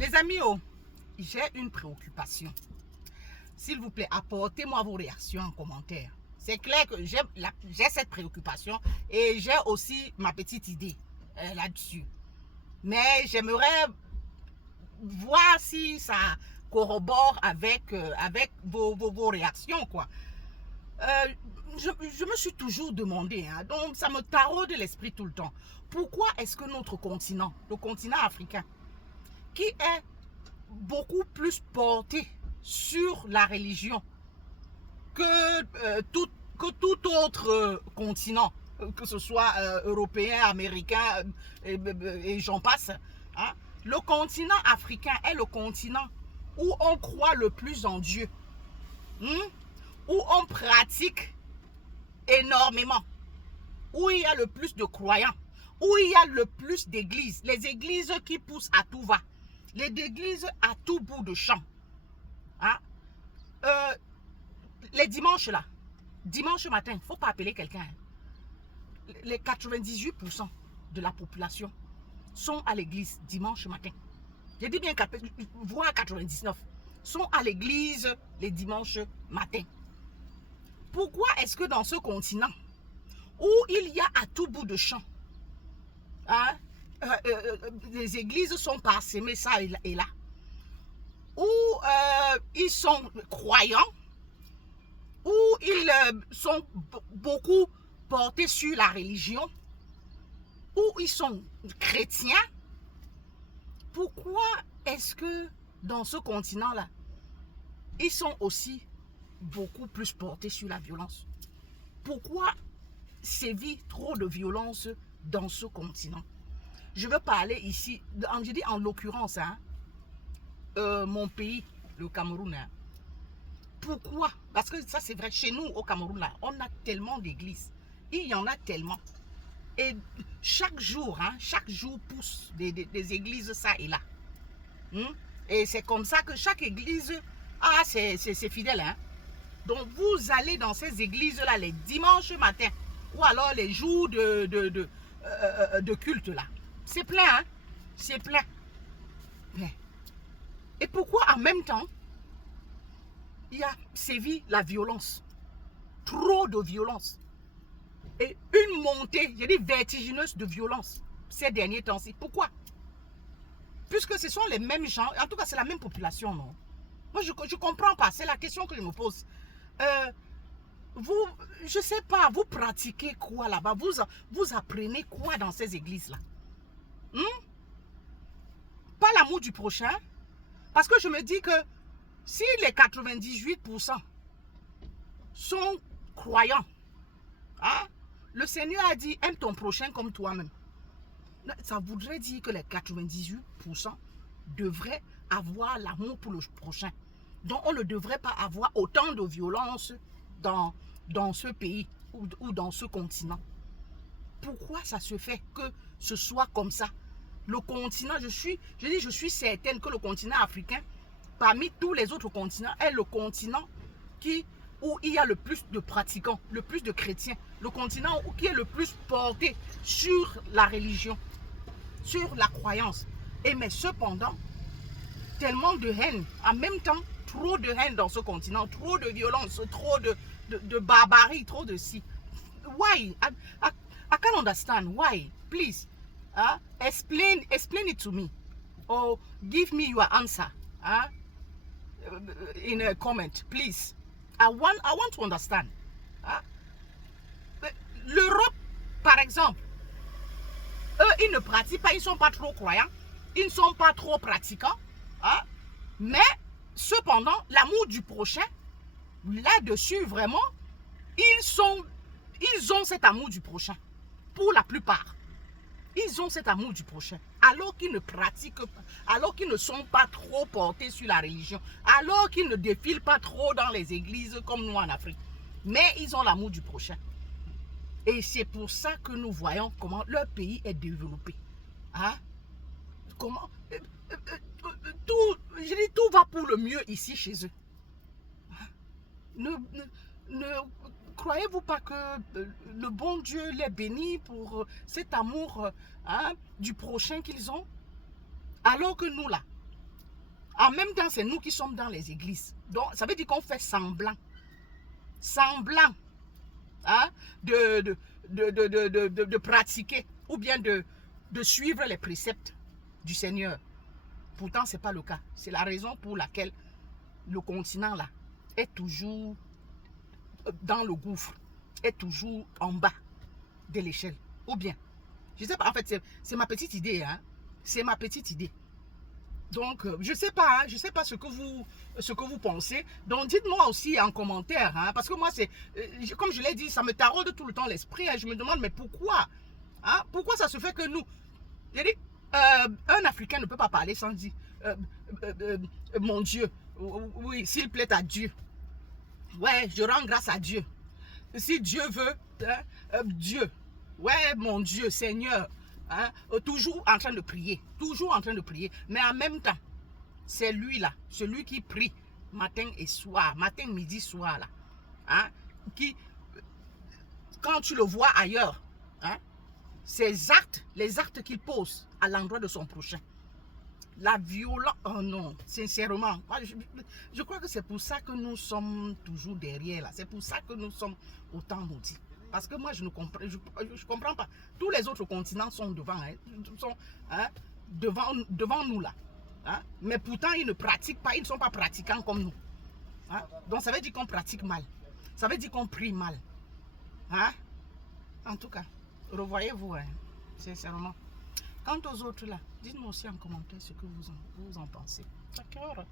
Les amis, oh, j'ai une préoccupation. S'il vous plaît, apportez-moi vos réactions en commentaire. C'est clair que j'ai cette préoccupation et j'ai aussi ma petite idée là-dessus. Mais j'aimerais voir si ça corrobore avec vos réactions, quoi. Je me suis toujours demandé, hein, donc ça me taraude l'esprit tout le temps. Pourquoi est-ce que notre continent, le continent africain, qui est beaucoup plus porté sur la religion que tout autre continent, que ce soit européen, américain et j'en passe, hein, le continent africain est le continent où on croit le plus en Dieu, où on pratique énormément, où il y a le plus de croyants, où il y a le plus d'églises, les églises qui poussent à tout va, les églises à tout bout de champ. Hein? Les dimanches là, dimanche matin, il ne faut pas appeler quelqu'un. Les 98% de la population sont à l'église dimanche matin. Je dis bien, voire 99, sont à l'église les dimanches matin. Pourquoi est-ce que dans ce continent, où il y a à tout bout de champ, hein, les églises sont parsemées ça et là, où ils sont croyants, où ils sont beaucoup portés sur la religion, où ils sont chrétiens, pourquoi est-ce que dans ce continent-là, ils sont aussi beaucoup plus portés sur la violence? Pourquoi sévit trop de violence dans ce continent? Je veux parler ici, je dis en l'occurrence, hein, mon pays, le Cameroun. Hein. Pourquoi? Parce que ça c'est vrai, chez nous au Cameroun, là, on a tellement d'églises. Il y en a tellement. Et chaque jour pousse des églises ça et là. Et c'est comme ça que chaque église a ses fidèles. Hein. Donc vous allez dans ces églises-là les dimanches matins ou alors les jours de culte là. C'est plein, hein? C'est plein. Et pourquoi en même temps, il y a sévi la violence? Trop de violence. Et une montée, je dis vertigineuse de violence ces derniers temps-ci. Pourquoi? Puisque ce sont les mêmes gens, en tout cas c'est la même population, non? Moi je ne comprends pas, c'est la question que je me pose. Vous, je ne sais pas, vous pratiquez quoi là-bas? Vous apprenez quoi dans ces églises-là? Pas l'amour du prochain? Parce que je me dis que si les 98% sont croyants, hein, le Seigneur a dit aime ton prochain comme toi-même. Ça voudrait dire que les 98% devraient avoir l'amour pour le prochain. Donc on ne devrait pas avoir autant de violence dans ce pays ou dans ce continent. Pourquoi ça se fait que ce soit comme ça? Le continent, je suis certaine que le continent africain, parmi tous les autres continents, est le continent où il y a le plus de pratiquants, le plus de chrétiens, le continent qui est le plus porté sur la religion, sur la croyance. Et mais cependant, tellement de haine, en même temps, trop de haine dans ce continent, trop de violence, trop de barbarie, trop de si. Why? I can't understand. Why? Please, explain it to me. Or give me your answer in a comment, please. I want to understand. L'Europe, par exemple, eux, ils ne pratiquent pas, ils ne sont pas trop croyants, ils ne sont pas trop pratiquants, mais cependant, l'amour du prochain, là-dessus, vraiment, ils ont cet amour du prochain, pour la plupart. Ils ont cet amour du prochain, alors qu'ils ne pratiquent pas, alors qu'ils ne sont pas trop portés sur la religion, alors qu'ils ne défilent pas trop dans les églises comme nous en Afrique. Mais ils ont l'amour du prochain. Et c'est pour ça que nous voyons comment leur pays est développé. Hein? Comment tout va pour le mieux ici chez eux. Ne croyez-vous pas que le bon Dieu les bénit pour cet amour du prochain qu'ils ont? Alors que nous là, En même temps, c'est nous qui sommes dans les églises. Donc, ça veut dire qu'on fait semblant. Semblant hein, de pratiquer ou bien de suivre les préceptes du Seigneur. Pourtant, ce n'est pas le cas. C'est la raison pour laquelle le continent là est toujours dans le gouffre, est toujours en bas de l'échelle. Ou bien, je ne sais pas, en fait, c'est ma petite idée. Hein? C'est ma petite idée. Donc, je ne sais pas, hein, je sais pas ce que vous pensez. Donc, dites-moi aussi en commentaire. Hein, parce que moi, c'est comme je l'ai dit, ça me taraude tout le temps l'esprit. Hein, je me demande, mais pourquoi hein, pourquoi ça se fait que nous, un Africain ne peut pas parler sans dire mon Dieu, oui, s'il plaît à Dieu. Ouais, je rends grâce à Dieu. Si Dieu veut, hein, Dieu, ouais, mon Dieu, Seigneur, hein, toujours en train de prier, toujours en train de prier. Mais en même temps, c'est lui là, celui qui prie matin et soir, matin, midi, soir là, hein, qui, quand tu le vois ailleurs, hein, ces actes, les actes qu'il pose à l'endroit de son prochain, la violence, oh non, sincèrement, moi, je crois que c'est pour ça que nous sommes toujours derrière là, c'est pour ça que nous sommes autant maudits. Parce que moi, je ne comprends, je comprends pas. Tous les autres continents sont devant, hein, sont hein, devant nous là. Hein, mais pourtant, ils ne pratiquent pas, ils ne sont pas pratiquants comme nous. Hein, donc, ça veut dire qu'on pratique mal. Ça veut dire qu'on prie mal. Hein, en tout cas, revoyez-vous, hein, sincèrement. Quant aux autres là, dites-moi aussi en commentaire ce que vous en pensez. D'accord?